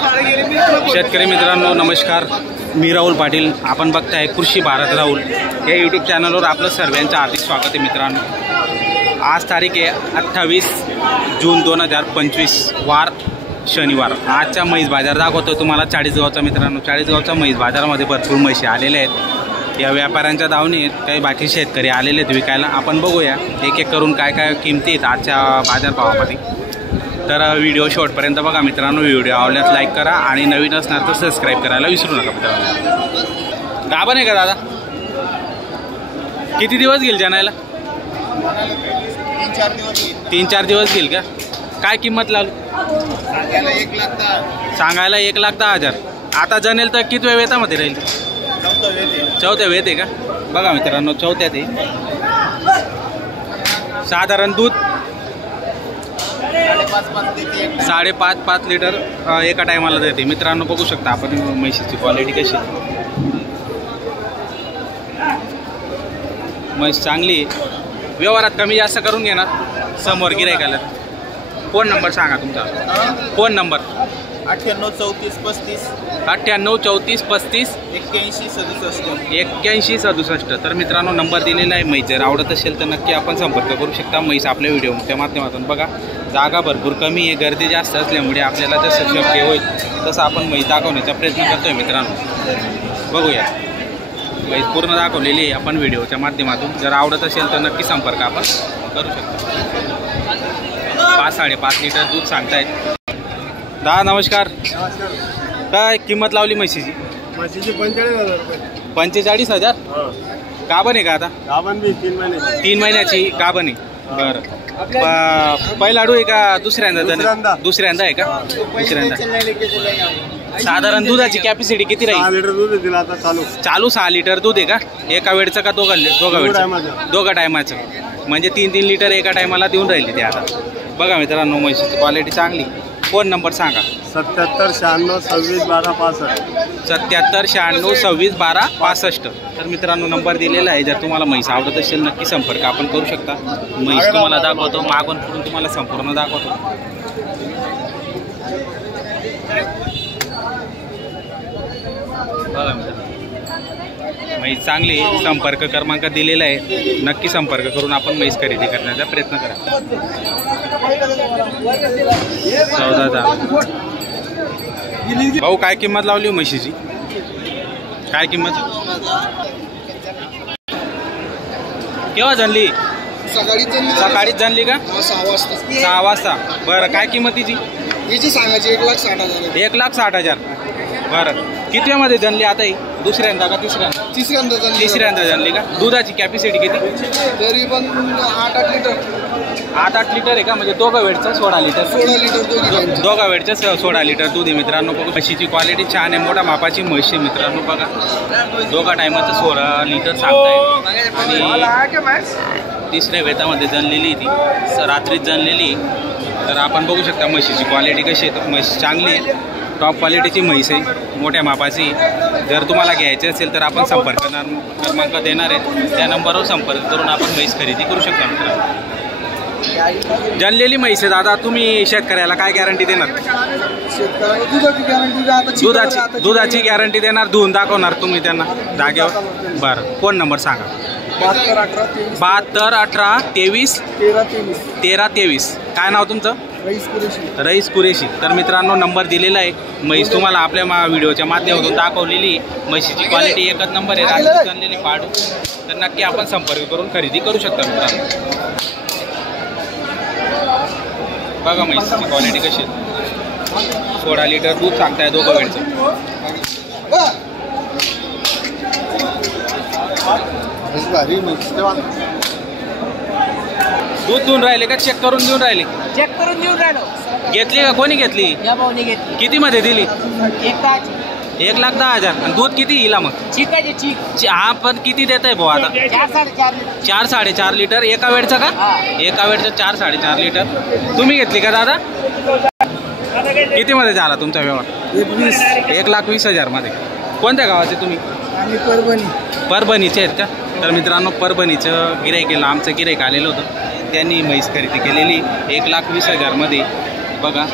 शेतकरी मित्रांनो नमस्कार, मी राहुल पाटील. आपण बघताय कृषी भारत राहुल या यूट्यूब चॅनलवर आपलं सर्वांचं हार्दिक स्वागत आहे. मित्रांनो आज तारीख आहे 28 जून 2025 वार शनिवार. आजचा म्हैस बाजार दाखवतो तुम्हाला चाळीसगावचा. मित्रांनो चाळीसगावचा म्हैस बाजारामध्ये भरपूर म्हशी आलेल्या आहेत. या व्यापाऱ्यांच्या दावणीत काही बाकी शेतकरी आलेले आहेत विकायला. आपण बघूया एक एक करून काय काय किमती आहेत आजच्या बाजारभावामध्ये. तर व्हिडिओ शेवटपर्यंत बघा मित्रांनो. व्हिडिओ आवडल्यास लाईक करा आणि नवीन असणार तर सबस्क्राईब करायला विसरू नका मित्रांनो. गाभण आहे का दादा? किती दिवस घेईल जाणायला? 3-4 दिवस घेईल का? काय किंमत लावली? सांगायला 1,10,000. आता जनेल तर किती वेतामध्ये राहील? चौथ्या वेत आहे का? बघा मित्रांनो चौथ्यात आहे. साधारण दूध 5.5 लिटर एका टायमाला देते. मित्रांनो बघू शकता आपण म्हशीची क्वालिटी कशी. म्हैस चांगली. व्यवहारात कमी जास्त करून घेणार समोर गिरायकाला. फोन नंबर सांगा तुमचा. Phone number 983435 983435 8167. तर मित्रांनो नंबर दिलेला आहे. म्हैस जर आवडत असेल तर नक्की आपण संपर्क करू शकता. म्हैस आपल्या व्हिडिओच्या माध्यमातून बघा. जागा भरपूर कमी आहे, गर्दी जास्त असल्यामुळे आपल्याला जसं शक्य होईल तसं आपण म्हैस दाखवण्याचा प्रयत्न करतोय. मित्रांनो बघूया म्हैस पूर्ण दाखवलेली आहे आपण व्हिडिओच्या माध्यमातून. जर आवडत असेल तर नक्की संपर्क आपण करू शकता. 5-5.5 लिटर दूध सांगतायत. दादा नमस्कार. काय किंमत लावली म्हशीची? 45,000. गाभण आहे का आता? 3 महिन्याची गाभण आहे. बरं पहिला आडू आहे का दुसऱ्यांदा? दुसऱ्यांदा आहे का? दुसऱ्यांदा. साधारण दुधाची कॅपॅसिटी किती राहील? 6 लिटर दूध दिला आता चालू 6 लिटर दूध आहे का? एका वेळचं का दोघा वेळचं? दोघा टायमाचं. म्हणजे 3-3 लिटर एका टायमाला देऊन राहिले ते. आता बघा मित्रांनो म्हशीची क्वालिटी चांगली. फोन नंबर सांगा. 7796261265. 7796261265. तर मित्रांनो नंबर दिलेला आहे. जर तुम्हाला म्हैस आवडत असेल नक्की संपर्क आपण करू शकता. म्हैस तुम्हाला दाखवतो, मागून पुढून तुम्हाला संपूर्ण दाखवतो. बघा मित्रांनो म्हैस चांगली. संपर्क क्रमांक दिलेला आहे. नक्की संपर्क करून आपण म्हैस खरेदी करण्याचा प्रयत्न करा. 14,000. भाऊ काय किंमत लावली म्हशीची? काय किंमत? केव्हा जनली? सकाळीच जनली का? 6 वाजता. बरं काय किंमत तिची? सांगायची 1,60,000. 1,60,000. बरं किती मध्ये जनली आता ही? दुसऱ्यांदा का तिसऱ्यांदा? तिसऱ्यांदा जनली का? दुधाची कॅपॅसिटी किती? तरी पण 8-8 लिटर. 8-8 लिटर आहे का? म्हणजे दोघा वेळचं 16 लिटर. दोघा वेळचं 16 लिटर दूध आहे. मित्रांनो बघा म्हशीची क्वालिटी छान आहे. मोठ्या मापाची म्हशी मित्रांनो बघा. दोघा टायमाचं 16 लिटर सांगताय. आणि तिसऱ्या वेतामध्ये जनलेली ती रात्रीच जनलेली. तर आपण बघू शकता म्हशीची क्वालिटी कशी आहे. तर म्हैस चांगली आहे. टॉप क्वालिटीची म्हैस आहे, मोठ्या मापाची. जर तुम्हाला घ्यायचे असेल तर आपण संपर्क क्रमांक देणार आहे. त्या नंबरवर संपर्क करून आपण म्हैस खरेदी करू शकता. मित्रांनो जनलेली म्हैस आहे. दादा तुम्ही शेतकऱ्याला काय गॅरंटी देणार? दुधाची गॅरंटी देणार. धुवून दाखवणार तुम्ही त्यांना जागेवर. बरं फोन नंबर सांगा. 7218231323. काय नाव तुमचं? रईस कुरेशी. तर मित्रांनो नंबर दिलेला आहे. म्हैस तुम्हाला आपल्या व्हिडिओच्या माध्यमातून दाखवलेली. म्हशीची क्वालिटी एकच नंबर आहे. रात्री जनलेली पाडू. तर नक्की आपण संपर्क करून खरेदी करू शकता. मित्रांनो बघा म्हैसीची क्वालिटी कशी आहे. 16 लिटर दूध सांगताय दोघं वेळचं. दूध देऊन राहिले का? चेक करून देऊन राहिले? चेक करून देऊन राहिलो. घेतली का? कोणी घेतली? या भाऊनी घेतली. किती मध्ये दिली? 1,10,000. आणि दूध किती हिला मग? चिकाची चीक. हा पण किती देत आहे भाऊ आता? 4-4.5 लिटर एका वेळचं का? एका वेळचं 4-4.5 लिटर. तुम्ही घेतली का दादा? किती मध्ये झाला तुमचा व्यवहार? 1,20,000 मध्ये. कोणत्या गावाचे तुम्ही? परभणीचे आहेत का? तर मित्रांनो परभणीचं गिऱ्हाईक आमचं गिऱ्हाईक आलेलं होतं. त्यांनी म्हैस खरेदी केलेली 1,20,000 मध्ये. बघा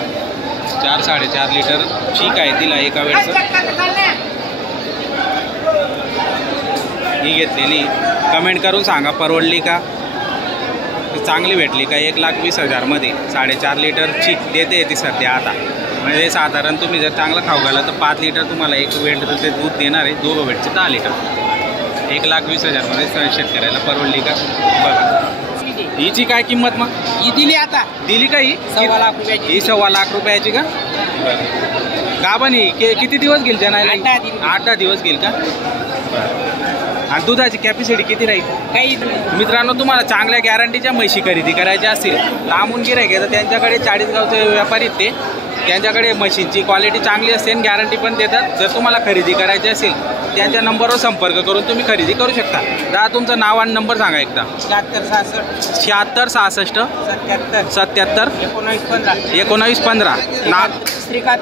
4-4.5 लिटर चीक आहे तिला एका वेळेस ही घेतलेली. कमेंट करून सांगा परवडली का, चांगली भेटली का. 1,20,000 मध्ये 4.5 लिटर चीक देते ती सध्या आता. म्हणजे साधारण तुम्ही जर चांगलं खाऊ घाला तर 5 लिटर तुम्हाला एक वेळ ते दूध देणार आहे. दोघं वेळचे 10 लिटर. 1,20,000 मध्ये शेतकऱ्याला परवडली का बघा. हिची काय किंमत मग? ही दिली आता. दिली का ही? 1.25 लाख रुपयाची. ही 1.25 लाख रुपयाची का? गाभण ही किती दिवस घेईल जनायला? 8-10 दिवस घेईल का? आणि दुधाची कॅपॅसिटी किती राहील? काही मित्रांनो, तुम्हाला चांगल्या गॅरंटीच्या म्हशी खरेदी करायच्या असतील, लांबून गिऱ्हाईक आहे तर त्यांच्याकडे 40 गावचे व्यापारी ते त्यांच्याकडे म्हशींची क्वालिटी चांगली असते आणि गॅरंटी पण देतात. जर तुम्हाला खरेदी करायची असेल त्यांच्या नंबरवर संपर्क करून तुम्ही खरेदी करू शकता. दादा तुमचं नाव आणि नंबर सांगा एकदा. 76 77 1915 नाव श्रीकांत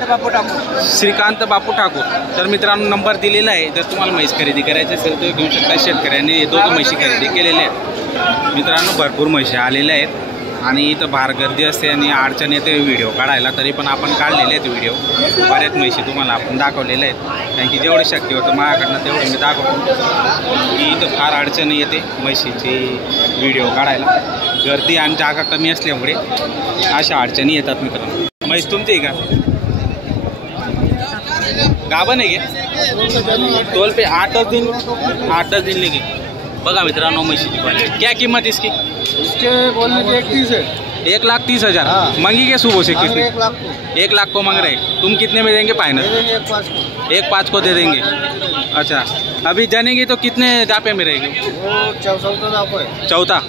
बापू ठाकूर. तर मित्रांनो नंबर दिलेला आहे. जर तुम्हाला म्हैस खरेदी करायची असेल तर घेऊ शकता. शेतकऱ्यांनी 2 म्हशी खरेदी केलेल्या आहेत. मित्रांनो भरपूर म्हशी आलेल्या आहेत आणि इथं फार गर्दी असते आणि अडचण येते व्हिडिओ काढायला. तरी पण आपण काढलेले आहेत व्हिडिओ. बऱ्याच म्हशी तुम्हाला आपण दाखवलेल्या आहेत. कारण की जेवढे शक्य होतं माझ्याकडनं तेवढे मी दाखवतो. की इथं फार अडचण येते म्हशीची व्हिडिओ काढायला. गर्दी आणि जागा कमी असल्यामुळे अशा अडचणी येतात. मित्रांनो म्हैस तुमची आहे का? गाभण आहे का? 12 पे 8 दिन लेगी. बघा मित्रांनो म्हशीची क्वालिटी. क्या किंमत इसकी? इसके बोलने के 31 है. 1,30,000. हाँ। मंगी के सुबह से कितने? 1 लाख को 1 लाख को मांग रहे. तुम कितने में देंगे फाइनल? दे देंगे 1.5 को. 1,5 को दे देंगे. अच्छा अभी जनेगी तो कितने जापे में रहेगी? वो 14 दाप है. चौथा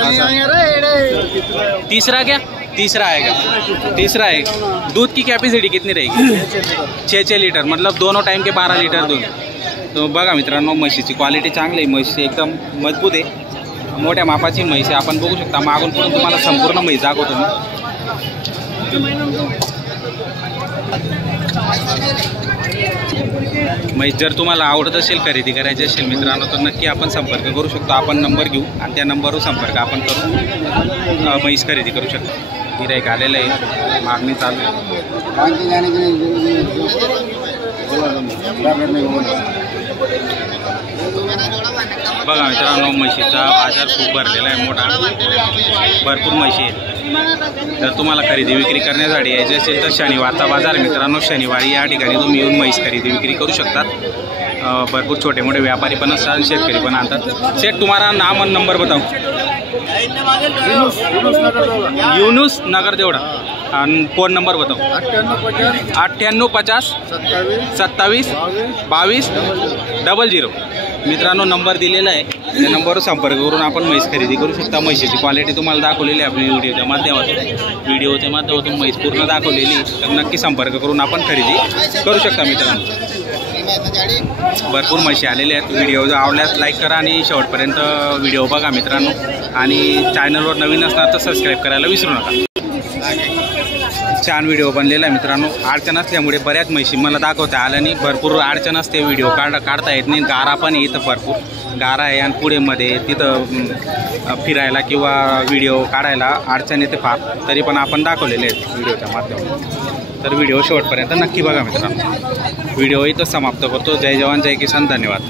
नहीं आएंगे रे. तीसरा क्या? तीसरा आएगा. तीसरा है. दूध की कैपेसिटी कितनी रहेगी? 6 लिटर. मतलब दोनों टाइम के 12 लिटर दूध. तो बघा मित्रांनो म्हशीची क्वालिटी चांगली आहे. म्हशी एकदम मजबूत आहे. मोठ्या मापाची म्हैस आहे. आपण बघू शकता मागून पण तुम्हाला संपूर्ण म्हैस दाखवतो मी. म्हैस जर तुम्हाला आवडत असेल खरेदी करायची असेल मित्रांनो तर नक्की आपण संपर्क करू शकतो. आपण नंबर घेऊ आणि त्या नंबरवर संपर्क आपण करून म्हैस खरेदी करू शकतो. गिऱ्हाईक आलेलं आहे. मागणी चालू आहे. बघा मित्रांनो म्हशीचा बाजार खूप भरलेला आहे. मोठा भरपूर म्हशी आहेत. जर तुम्हाला खरेदी विक्री करण्यासाठी यायची असेल तर शनिवारचा बाजार मित्रांनो. शनिवारी या ठिकाणी तुम्ही येऊन म्हैस खरेदी विक्री करू शकतात. भरपूर छोटे मोठे व्यापारी पण असतात, शेतकरी पण आणतात. सेठ तुम्हारा नाम और नंबर बताओ. यूनुस नगर देवड़ा. आणि फोन नंबर बताओ. 9850 27 22 00. मित्रांनो नंबर दिलेला आहे. त्या नंबरवर संपर्क करून आपण म्हैस खरेदी करू शकता. म्हशीची क्वालिटी तुम्हाला दाखवलेली आहे आपली व्हिडिओच्या माध्यमातून म्हैस पूर्ण दाखवलेली. तर नक्की संपर्क करून आपण खरेदी करू शकता. मित्रांनो भरपूर म्हशी आलेल्या आहेत. व्हिडिओ आवडल्यास लाईक करा आणि शेवटपर्यंत व्हिडिओ बघा मित्रांनो. आणि चॅनलवर नवीन असणार तर सबस्क्राईब करायला विसरू नका. छान व्हिडिओ बनलेला आहे मित्रांनो. अडचण असल्यामुळे बऱ्याच म्हशी मला दाखवता आल्या नाही. भरपूर अडचण असते व्हिडिओ काढता येत नाही. गारा पण आहे इथं भरपूर गारा आहे आणि पुढे मध्ये तिथं फिरायला किंवा व्हिडिओ काढायला अडचण येते फार. तरी पण आपण दाखवलेले आहेत व्हिडिओच्या माध्यमातून. तर व्हिडिओ शेवटपर्यंत नक्की बघा मित्रांनो. व्हिडिओ इथं समाप्त करतो. जय जवान जय किसान. धन्यवाद.